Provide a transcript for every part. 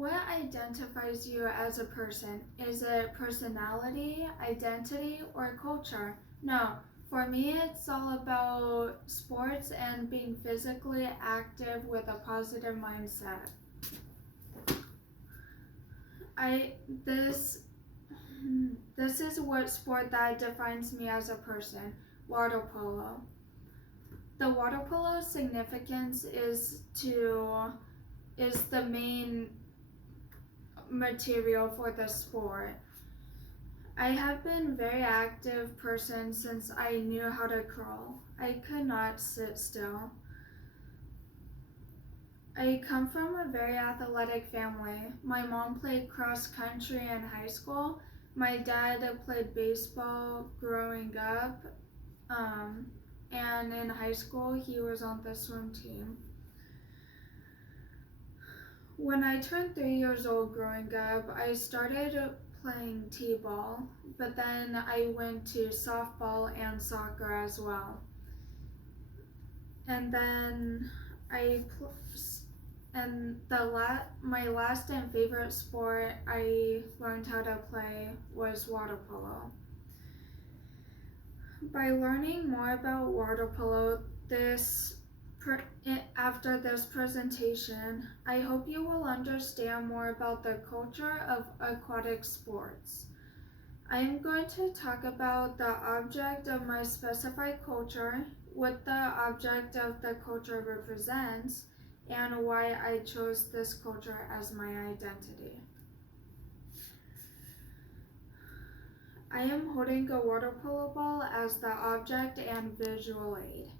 What identifies you as a person? Is it personality, identity, or culture? No, for me it's all about sports and being physically active with a positive mindset. I this this is what sport that defines me as a person. Water polo. The water polo significance is the main material for the sport. I have been a very active person since I knew how to crawl. I could not sit still. I come from a very athletic family. My mom played cross country in high school. My dad played baseball growing up. And in high school, he was on the swim team. When I turned 3 years old growing up, I started playing t-ball, but then I went to softball and soccer as well. And then my last and favorite sport I learned how to play was water polo. By learning more about water polo after this presentation, I hope you will understand more about the culture of aquatic sports. I am going to talk about the object of my specified culture, what the object of the culture represents, and why I chose this culture as my identity. I am holding a water polo ball as the object and visual aid.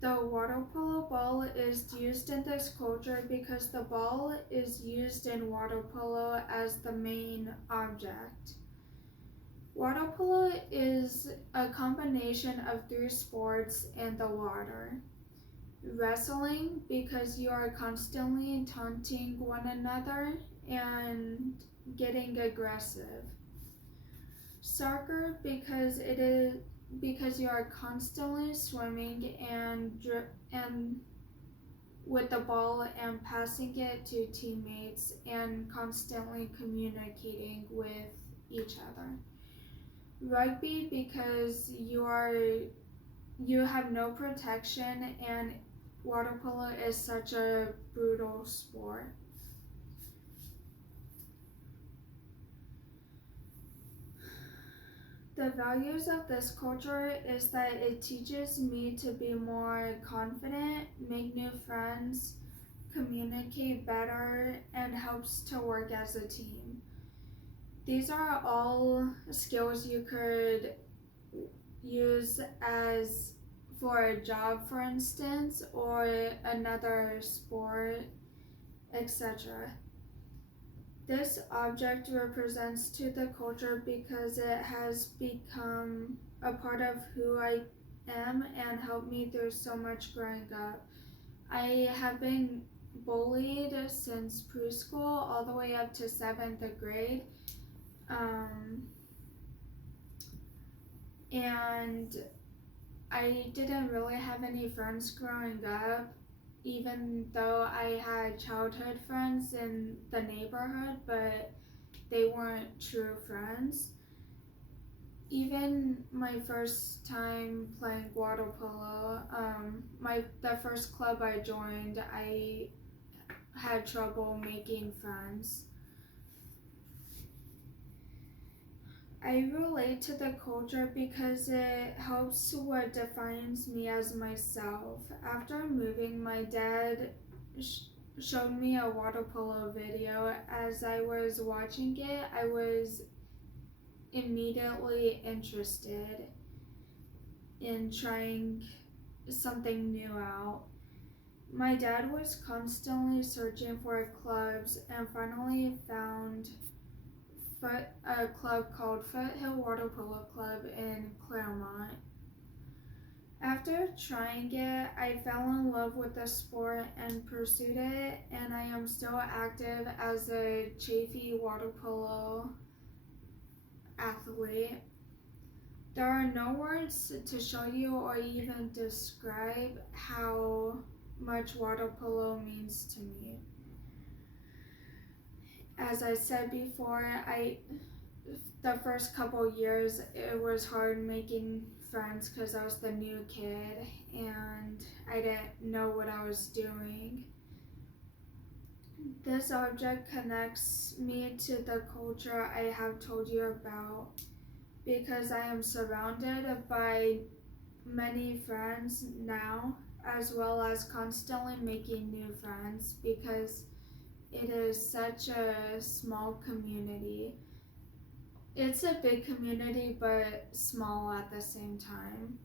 The water polo ball is used in this culture because the ball is used in water polo as the main object. Water polo is a combination of 3 sports in the water. Wrestling, because you are constantly taunting one another and getting aggressive. Soccer, because you are constantly swimming and with the ball and passing it to teammates and constantly communicating with each other. Rugby, because you have no protection and water polo is such a brutal sport. The values of this culture is that it teaches me to be more confident, make new friends, communicate better, and helps to work as a team. These are all skills you could use as for a job, for instance, or another sport, etc. This object represents to the culture because it has become a part of who I am and helped me through so much growing up. I have been bullied since preschool all the way up to 7th grade. And I didn't really have any friends growing up, even though I had childhood friends in the neighborhood, but they weren't true friends. Even my first time playing water polo, the first club I joined, I had trouble making friends. I relate to the culture because it helps what defines me as myself. After moving, my dad showed me a water polo video. As I was watching it, I was immediately interested in trying something new out. My dad was constantly searching for clubs and finally found a club called Foothill Water Polo Club in Claremont. After trying it, I fell in love with the sport and pursued it, and I am still active as a Chaffee water polo athlete. There are no words to show you or even describe how much water polo means to me. as I said before, the first couple years it was hard making friends because I was the new kid and I didn't know what I was doing. This object connects me to the culture I have told you about because I am surrounded by many friends now, as well as constantly making new friends because it is such a small community. It's a big community but small at the same time.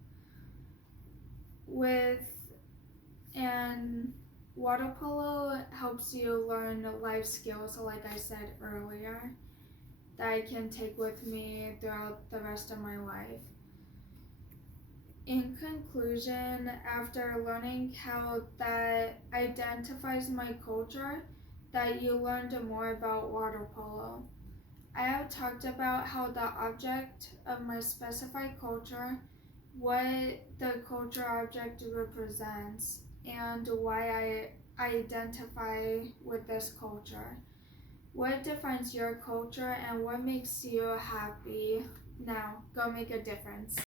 With and water polo helps you learn life skills, like I said earlier, that I can take with me throughout the rest of my life. In conclusion, after learning how that identifies my culture, that you learned more about water polo. I have talked about how the object of my specified culture, what the culture object represents, and why I identify with this culture. What defines your culture and what makes you happy? Now, go make a difference.